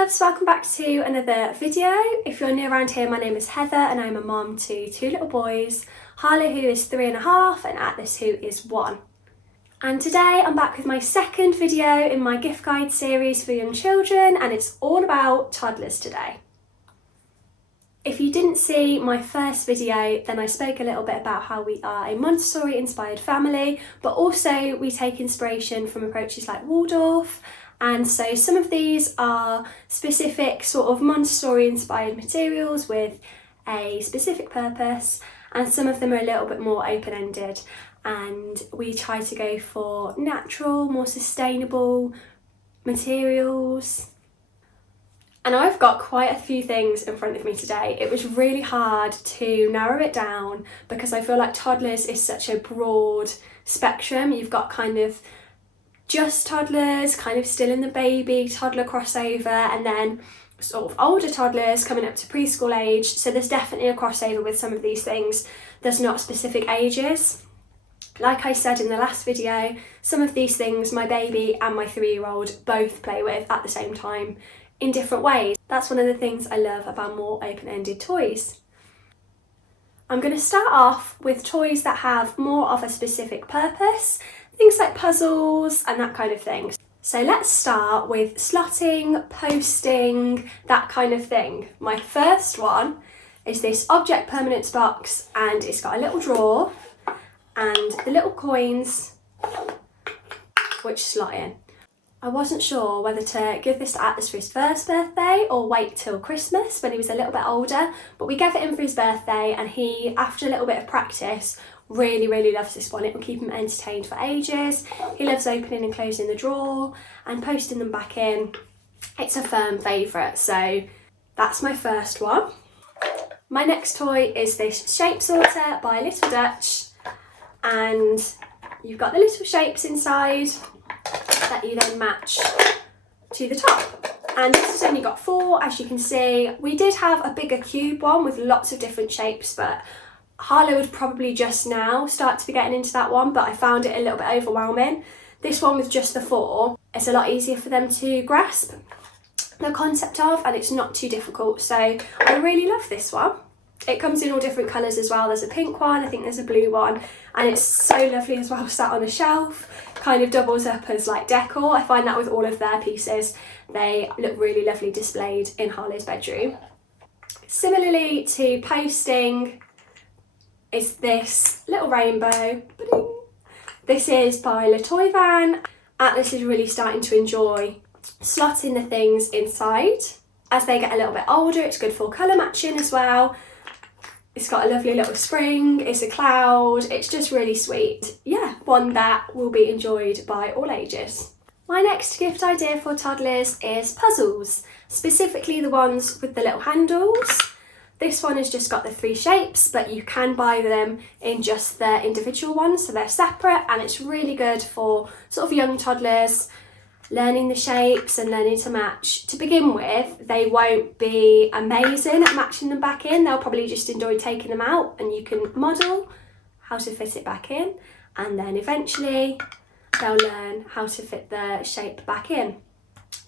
loves, welcome back to another video. If you're new around here, my name is Heather and I'm a mum to two little boys, Harlow who is 3.5 and Atlas who is 1. And today I'm back with my second video in my gift guide series for young children, and it's all about toddlers today. If you didn't see my first video, then I spoke a little bit about how we are a Montessori inspired family, but also we take inspiration from approaches like Waldorf. And so some of these are specific sort of Montessori inspired materials with a specific purpose, and some of them are a little bit more open-ended, and we try to go for natural, more sustainable materials. And I've got quite a few things in front of me today. It was really hard to narrow it down because I feel like toddlers is such a broad spectrum. You've got kind of just toddlers, kind of still in the baby, toddler crossover, and then sort of older toddlers coming up to preschool age. So there's definitely a crossover with some of these things. There's not specific ages. Like I said in the last video, some of these things my baby and my 3-year-old both play with at the same time in different ways. That's one of the things I love about more open-ended toys. I'm going to start off with toys that have more of a specific purpose, things like puzzles and that kind of thing. So let's start with slotting, posting, that kind of thing. My first one is this object permanence box, and it's got a little drawer and the little coins which slot in. I wasn't sure whether to give this to Atlas for his first birthday or wait till Christmas when he was a little bit older, but we gave it him for his birthday, and he, after a little bit of practice, really loves this one. It will keep him entertained for ages. He loves opening and closing the drawer and posting them back in. It's a firm favourite, so that's my first one. My next toy is this shape sorter by Little Dutch, and you've got the little shapes inside that you then match to the top. And this has only got 4, as you can see. We did have a bigger cube one with lots of different shapes, but Harlow would probably just now start to be getting into that one, but I found it a little bit overwhelming. This one with just the 4, it's a lot easier for them to grasp the concept of, and it's not too difficult. So I really love this one. It comes in all different colours as well. There's a pink one, I think there's a blue one, and it's so lovely as well, sat on a shelf, kind of doubles up as like decor. I find that with all of their pieces, they look really lovely displayed in Harlow's bedroom. Similarly to posting is this little rainbow. This is by Le Toy Van. Atlas is really starting to enjoy slotting the things inside. As they get a little bit older, it's good for colour matching as well. It's got a lovely little spring, it's a cloud, it's just really sweet. Yeah, one that will be enjoyed by all ages. My next gift idea for toddlers is puzzles, specifically the ones with the little handles. This one has just got the 3 shapes, but you can buy them in just the individual ones, so they're separate, and it's really good for sort of young toddlers, learning the shapes and learning to match. To begin with, they won't be amazing at matching them back in. They'll probably just enjoy taking them out, and you can model how to fit it back in, and then eventually they'll learn how to fit the shape back in.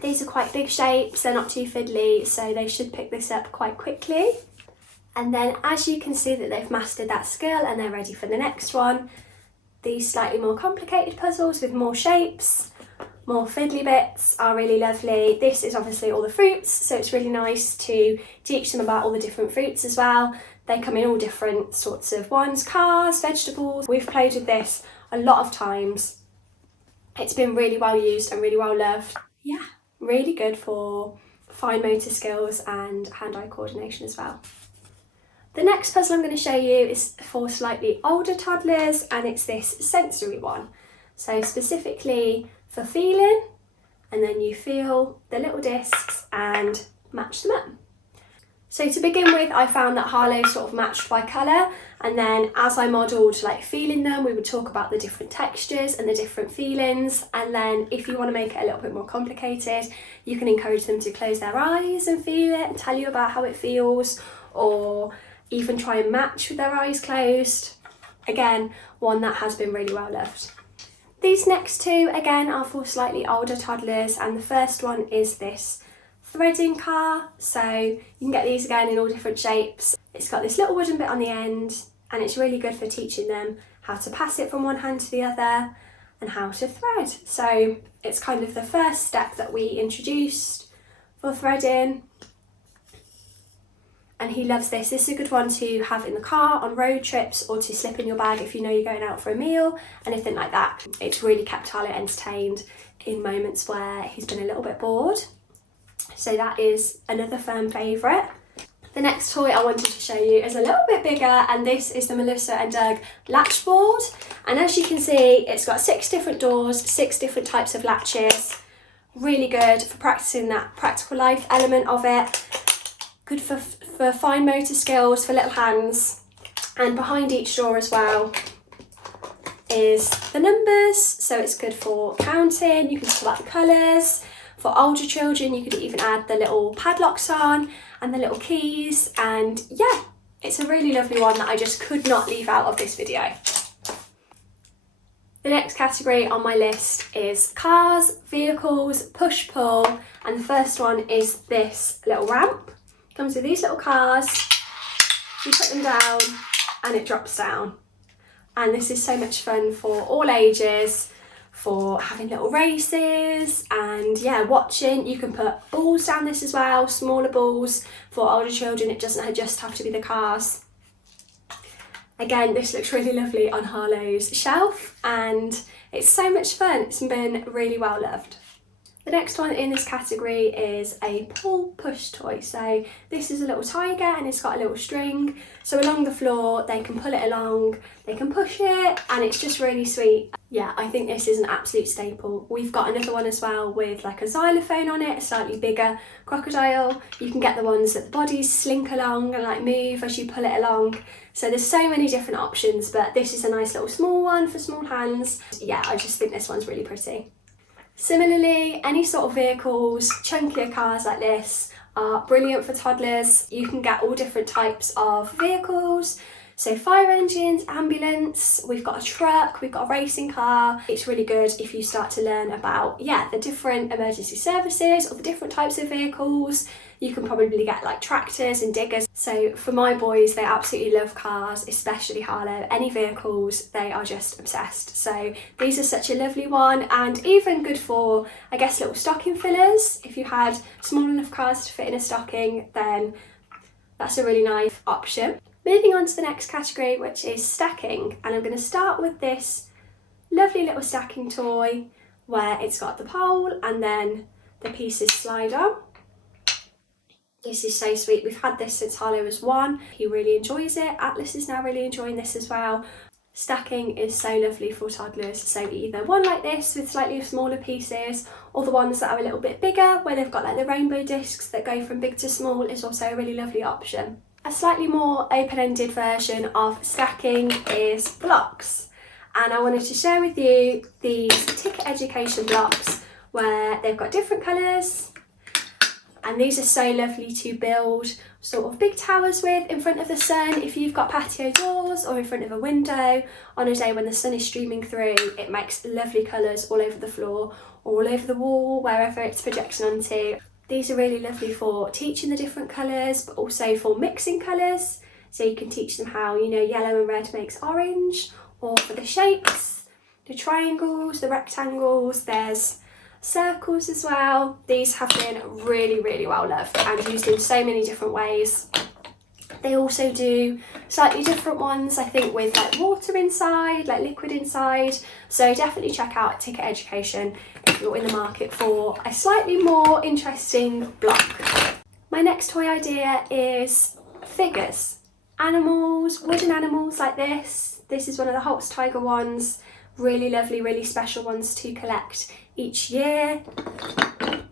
These are quite big shapes, they're not too fiddly, so they should pick this up quite quickly. And then as you can see that they've mastered that skill and they're ready for the next one, these slightly more complicated puzzles with more shapes, more fiddly bits are really lovely. This is obviously all the fruits, so it's really nice to teach them about all the different fruits as well. They come in all different sorts of ones, cars, vegetables. We've played with this a lot of times. It's been really well used and really well loved. Yeah, really good for fine motor skills and hand-eye coordination as well. The next puzzle I'm going to show you is for slightly older toddlers, and it's this sensory one. So specifically for feeling, and then you feel the little discs and match them up. So to begin with, I found that Harlow sort of matched by colour, and then as I modelled like feeling them, we would talk about the different textures and the different feelings, and then if you want to make it a little bit more complicated, you can encourage them to close their eyes and feel it and tell you about how it feels, or even try and match with their eyes closed. Again, one that has been really well loved. These next two, again, are for slightly older toddlers, and the first one is this threading car, so you can get these again in all different shapes. It's got this little wooden bit on the end, and it's really good for teaching them how to pass it from one hand to the other and how to thread. So it's kind of the first step that we introduced for threading. And he loves this. This is a good one to have in the car on road trips, or to slip in your bag if you know you're going out for a meal, anything like that. It's really kept Harlow entertained in moments where he's been a little bit bored. So that is another firm favourite. The next toy I wanted to show you is a little bit bigger, and this is the Melissa and Doug latchboard. And as you can see, it's got 6 different doors, 6 different types of latches. Really good for practicing that practical life element of it. Good for fine motor skills for little hands. And behind each door as well is the numbers, so it's good for counting. You can talk about the colours. For older children, you could even add the little padlocks on and the little keys, and yeah, it's a really lovely one that I just could not leave out of this video. The next category on my list is cars, vehicles, push-pull, and the first one is this little ramp. It comes with these little cars, you put them down and it drops down. And this is so much fun for all ages, for having little races and yeah, watching. You can put balls down this as well, smaller balls. For older children, it doesn't just have to be the cars. Again, this looks really lovely on Harlow's shelf, and it's so much fun. It's been really well loved. The next one in this category is a pull push toy. So this is a little tiger, and it's got a little string. So along the floor, they can pull it along, they can push it, and it's just really sweet. Yeah, I think this is an absolute staple. We've got another one as well with like a xylophone on it, a slightly bigger crocodile. You can get the ones that the bodies slink along and like move as you pull it along. So there's so many different options, but this is a nice little small one for small hands. Yeah, I just think this one's really pretty. Similarly, any sort of vehicles, chunkier cars like this are brilliant for toddlers. You can get all different types of vehicles. So fire engines, ambulance, we've got a truck, we've got a racing car. It's really good if you start to learn about, yeah, the different emergency services or the different types of vehicles. You can probably get like tractors and diggers. So for my boys, they absolutely love cars, especially Harlow. Any vehicles, they are just obsessed. So these are such a lovely one, and even good for, I guess, little stocking fillers. If you had small enough cars to fit in a stocking, then that's a really nice option. Moving on to the next category, which is stacking, and I'm going to start with this lovely little stacking toy where it's got the pole and then the pieces slide on. This is so sweet. We've had this since Harlow was 1. He really enjoys it. Atlas is now really enjoying this as well. Stacking is so lovely for toddlers, so either one like this with slightly smaller pieces, or the ones that are a little bit bigger where they've got like the rainbow discs that go from big to small is also a really lovely option. A slightly more open-ended version of stacking is blocks, and I wanted to share with you these ticket education blocks where they've got different colours, and these are so lovely to build sort of big towers with in front of the sun. If you've got patio doors or in front of a window on a day when the sun is streaming through, it makes lovely colours all over the floor or all over the wall, wherever it's projecting onto. These are really lovely for teaching the different colours, but also for mixing colours. So you can teach them how, you know, yellow and red makes orange, or for the shapes, the triangles, the rectangles, there's circles as well. These have been really, really well loved and used in so many different ways. They also do slightly different ones, I think, with like water inside, like liquid inside. So definitely check out Ticket Education if you're in the market for a slightly more interesting block. My next toy idea is figures. Animals, wooden animals like this. This is one of the Holt's Tiger ones. Really lovely, really special ones to collect each year.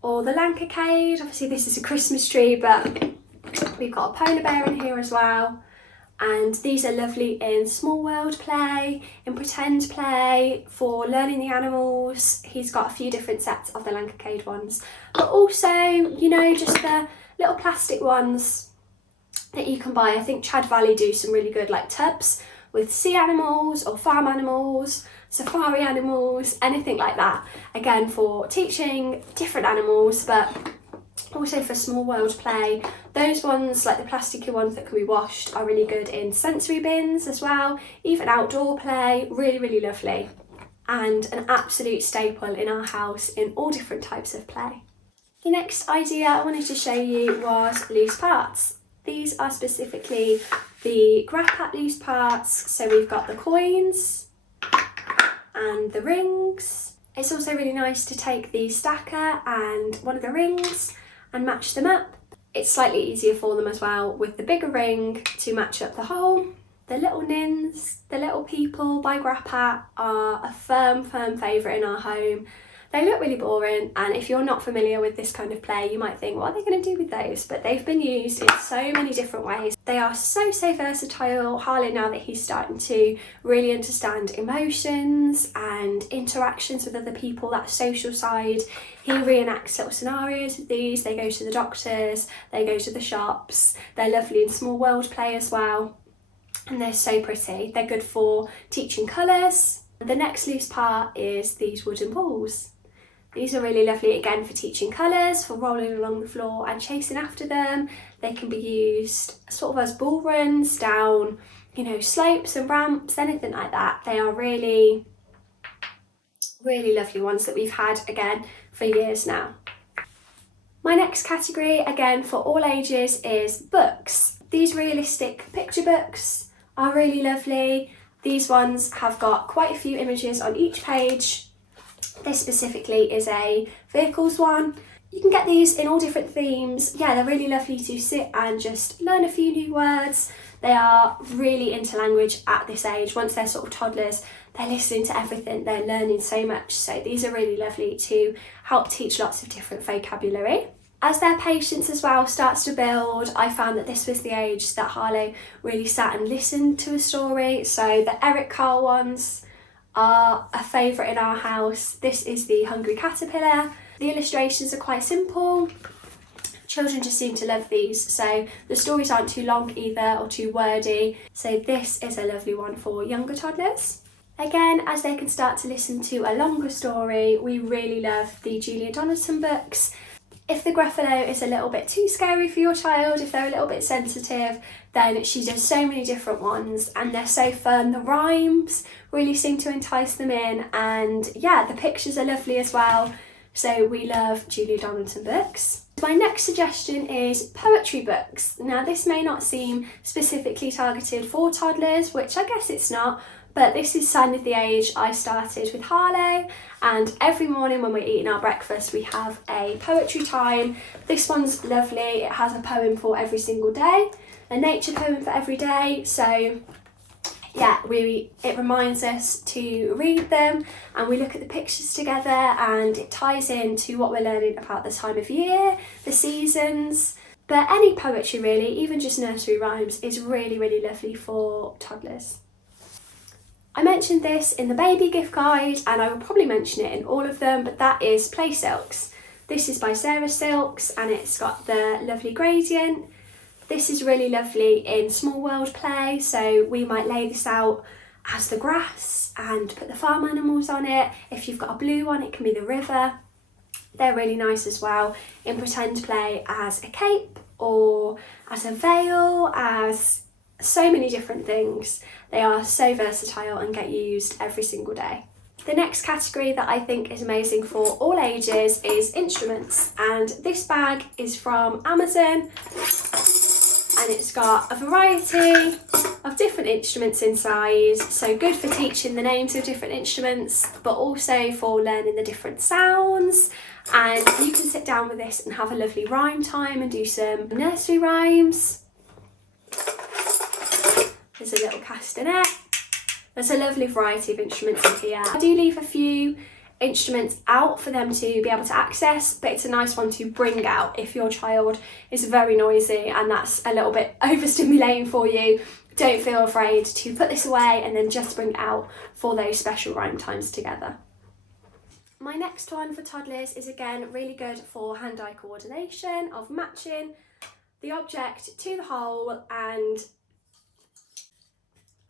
Or the Lancacade. Obviously this is a Christmas tree, but we've got a polar bear in here as well, and these are lovely in small world play, in pretend play, for learning the animals. He's got a few different sets of the Lancacade ones, but also, you know, just the little plastic ones that you can buy. I think Chad Valley do some really good like tubs with sea animals or farm animals, safari animals, anything like that. Again, for teaching different animals, but Also for small world play, those ones, like the plasticky ones that can be washed, are really good in sensory bins as well. Even outdoor play, really, really lovely. And an absolute staple in our house in all different types of play. The next idea I wanted to show you was loose parts. These are specifically the Grappat loose parts. So we've got the coins and the rings. It's also really nice to take the stacker and one of the rings and match them up. It's slightly easier for them as well with the bigger ring to match up the hole. The little nins, the little people by Grappat are a firm favourite in our home. They look really boring, and if you're not familiar with this kind of play, you might think, what are they going to do with those? But they've been used in so many different ways. They are so versatile. Harlow, now that he's starting to really understand emotions and interactions with other people, that social side, he reenacts little scenarios with these. They go to the doctors, they go to the shops. They're lovely in small world play as well. And they're so pretty. They're good for teaching colours. The next loose part is these wooden balls. These are really lovely again for teaching colours, for rolling along the floor and chasing after them. They can be used sort of as ball runs down, you know, slopes and ramps, anything like that. They are really, really lovely ones that we've had again for years now. My next category, again for all ages, is books. These realistic picture books are really lovely. These ones have got quite a few images on each page. This specifically is a vehicles one. You can get these in all different themes. Yeah, they're really lovely to sit and just learn a few new words. They are really into language at this age. Once they're sort of toddlers, they're listening to everything. They're learning so much. So these are really lovely to help teach lots of different vocabulary. As their patience as well starts to build, I found that this was the age that Harlow really sat and listened to a story. So the Eric Carle ones are a favourite in our house. This is the Hungry Caterpillar. The illustrations are quite simple. Children just seem to love these, so the stories aren't too long either or too wordy. So this is a lovely one for younger toddlers. Again, as they can start to listen to a longer story, we really love the Julia Donaldson books. If the Gruffalo is a little bit too scary for your child, if they're a little bit sensitive, then she does so many different ones and they're so fun. The rhymes really seem to entice them in, and yeah, the pictures are lovely as well. So we love Julia Donaldson books. My next suggestion is poetry books. Now this may not seem specifically targeted for toddlers, which I guess it's not, but this is kind of the age I started with Harlow, and every morning when we're eating our breakfast we have a poetry time. This one's lovely. It has a poem for every single day, a nature poem for every day, so yeah, it reminds us to read them, and we look at the pictures together, and it ties into what we're learning about the time of year, the seasons. But any poetry really, even just nursery rhymes, is really, really lovely for toddlers. I mentioned this in the baby gift guide, and I will probably mention it in all of them, but that is Play Silks. This is by Sarah Silks, and it's got the lovely gradient. This is really lovely in small world play, so we might lay this out as the grass and put the farm animals on it. If you've got a blue one, it can be the river. They're really nice as well in pretend play as a cape or as a veil, as so many different things. They are so versatile and get used every single day. The next category that I think is amazing for all ages is instruments, and this bag is from Amazon, and it's got a variety of different instruments inside, so good for teaching the names of different instruments, but also for learning the different sounds. And you can sit down with this and have a lovely rhyme time and do some nursery rhymes. There's a little castanet. There's a lovely variety of instruments in here. I do leave a few instruments out for them to be able to access, but it's a nice one to bring out if your child is very noisy and that's a little bit overstimulating for you. Don't feel afraid to put this away and then just bring it out for those special rhyme times together. My next one for toddlers is again really good for hand-eye coordination, of matching the object to the hole, and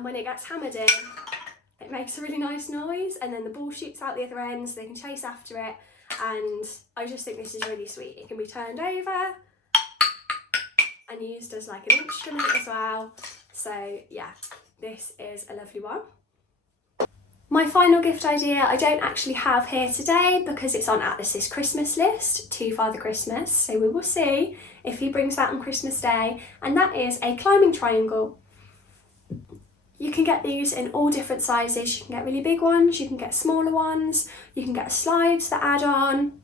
when it gets hammered in, it makes a really nice noise, and then the ball shoots out the other end so they can chase after it and I just think this is really sweet. It can be turned over and used as like an instrument as well. So yeah, this is a lovely one. My final gift idea I don't actually have here today because it's on Atlas's Christmas list to Father Christmas, so we will see if he brings that on Christmas Day, and that is a climbing triangle. You can get these in all different sizes. You can get really big ones, you can get smaller ones, you can get slides that add on.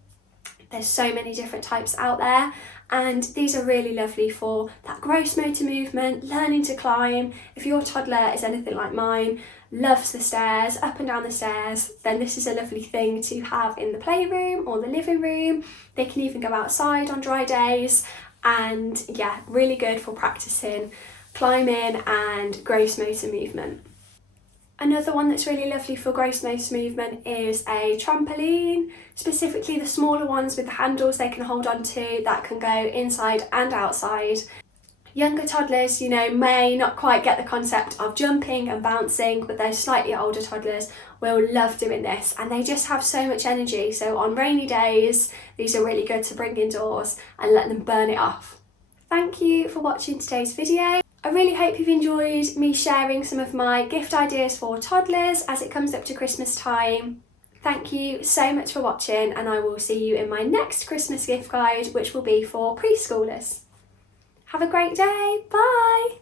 There's so many different types out there, and these are really lovely for that gross motor movement, learning to climb. If your toddler is anything like mine, loves the stairs, up and down the stairs, then this is a lovely thing to have in the playroom or the living room. They can even go outside on dry days, and yeah, really good for practicing climbing and gross motor movement. Another one that's really lovely for gross motor movement is a trampoline, specifically the smaller ones with the handles they can hold on to that can go inside and outside. Younger toddlers, you know, may not quite get the concept of jumping and bouncing, but those slightly older toddlers will love doing this, and they just have so much energy. So on rainy days, these are really good to bring indoors and let them burn it off. Thank you for watching today's video. I really hope you've enjoyed me sharing some of my gift ideas for toddlers as it comes up to Christmas time. Thank you so much for watching, and I will see you in my next Christmas gift guide, which will be for preschoolers. Have a great day. Bye.